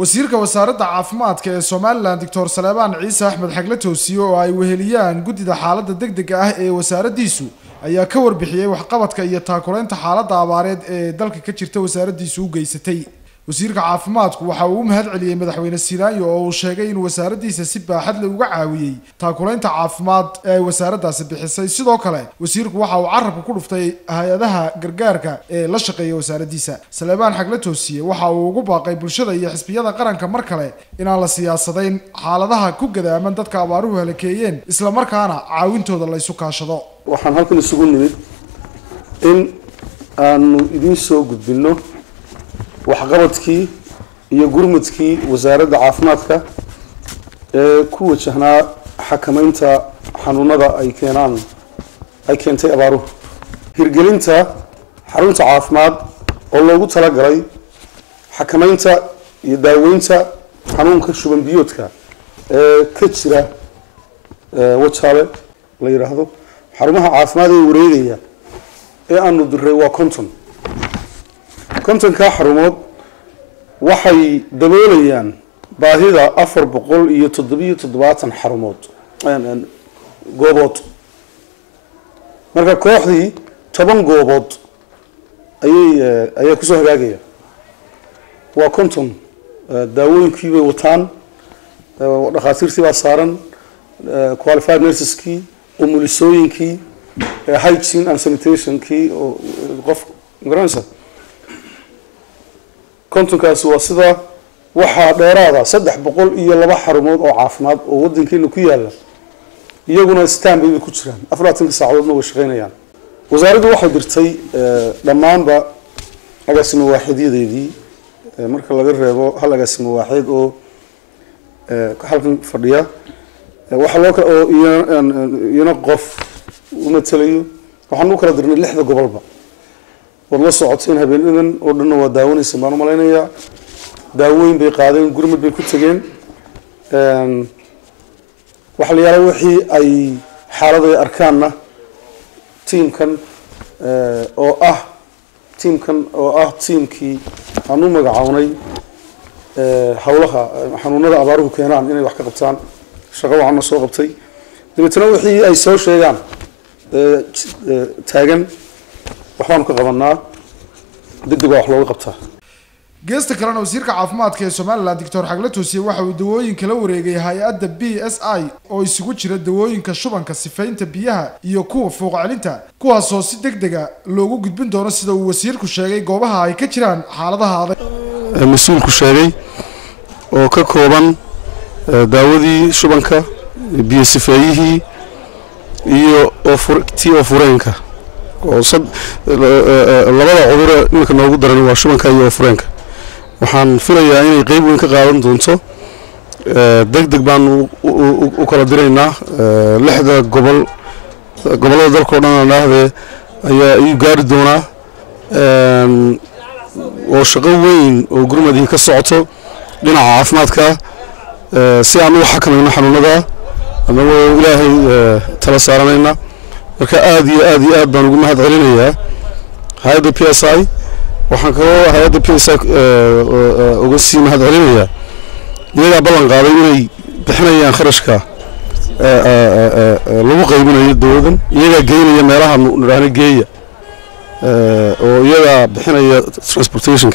wasiirka wasaaradda caafimaadka ee Soomaaliland Dr. Salebaan Ciise Axmed Xagle Toosiyo oo ay weheliyaan guddida xaaladda degdega ah ee wasaaraddiisu ayaa ka warbixiyay waxqabadka iyo taakulaynta xaaladda abaareed ee dalka ka jirta wasaaraddiisu u geysatay. wasiirka caafimaadku waxa uu mahad celiyay madaxweyne Silaanyo oo uu sheegay in wasaaraddiisa si baaxad leh uga caawiyay taakulaynta caafimaad ee wasaaraddaasi bixisay. sidoo kale wasiirku waxa uu carabka ku dhuftay hay'adaha gargaarka ee la shaqeeya wasaaraddiisa. Salebaan Xagle Toosiye waxa uu ugu baaqay bulshada iyo xisbiyada qaranka mar kale inaan la siyaasadayn xaaladaha ku gadaaman dadka abaaruhu halakeeyeen isla markaana caawintooda la isu kaashado. waxaan halkan isugu nimid in aanu idin soo gudbino waxqabadkii iyo gurmadkii wasaaradda caafimaadka ee ku wajahnaa xakamaynta xanuunada ay keentay abaaruhu, hirgelinta xarunta caafimaad oo loogu talagalay xakamaynta iyo daaweynta xanuunka shuban biyoodka ee ka jira wajaale la yiraahdo. xarumaha caafimaad ee wareegaya ee aanu diray waa kontonka xarumood waxay daboolayaan baahida 477 xarumood goobood. marka kooxdii 10 goobood ayay ku soo hagaagaya. waa konton daawooyinkii bay wataan, dhakhaatiirtii baa saaran, qualified nurseski, umulisooyinkii, hygiene and sanitationkii oo qof garanaysa. kontonkaasi waa sida waxaa dheeraada 302 xarumood oo caafimaad oo wadankeena ku yaala, iyaguna stand bay ku jiraan 24 saacadoodna way shaqeynayaan. wasaaraddu waxay dirtay dhammaanba agaasimo waaxidiyadeedii marka laga reebo hal agaasimo waaxid oo halkan fadhiya waxa loo kala oo iyana qof u matalayo. waxaan u kala dirnay 6 gobolba. wala socoteen habeenadan oo dhan waa daawanaysa baan u maleynayaa. daawooyin bay qaadeen, gurmad bay ku tageen. waxa la yiraahdo wixii ay xaaladda arkaanna teamkan oo ah teamkii aanu magacawnay hawlaha xanuunada abaaruhu keenaan inay wax ka qabtaan. shaqo waxaan soo qabtay dibadna wixii ay soo sheegaan taagan waxaan ka qabanaa degdeg wax looga qabtaa. geesta kalena wasiirka caafimaadka ee Soomaaliland Dr. Xagle Toosiye waxa uu dawooyinka la wareegay hay'adda BSI oo isugu jira dawooyinka shubanka, sifaynta biyaha iyo kuwa fuuq celinta, kuwaas oo si degdeg ah loogu gudbin doono sida uu wasiirku sheegay goobaha ay ka jiraan xaaladaha adag. mas'uulku sheegay oo ka kooban daawadii shubanka, biyo sifeeyihii iyo fureenka oo labada cudur ninka noogu daran waa shubanka iyo fureenka. waxaan filayaa inay qayb weyn ka qaadan doonto. degdeg baan u kala diraynaa 6 gobolada dalka oo dhan ayaa ay gaari doonaa oo shaqo weyn oo gurmadii ka socoto dhinaca caafimaadka si aan u xakamayno xanuunada anagoo ilaahay tala saaranayna. marka aad iyo aad baan ugu mahad celinayaa hay'adda PSI. waxaan kaloo hay'adda PSI uga sii mahad celinayaa iyaga ballan qaaday inay bixinayaan kharashka lagu qaybinayo dawladan, iyaga geynaya meelaha niraahna geeya oo iyaga bixinaya transportation.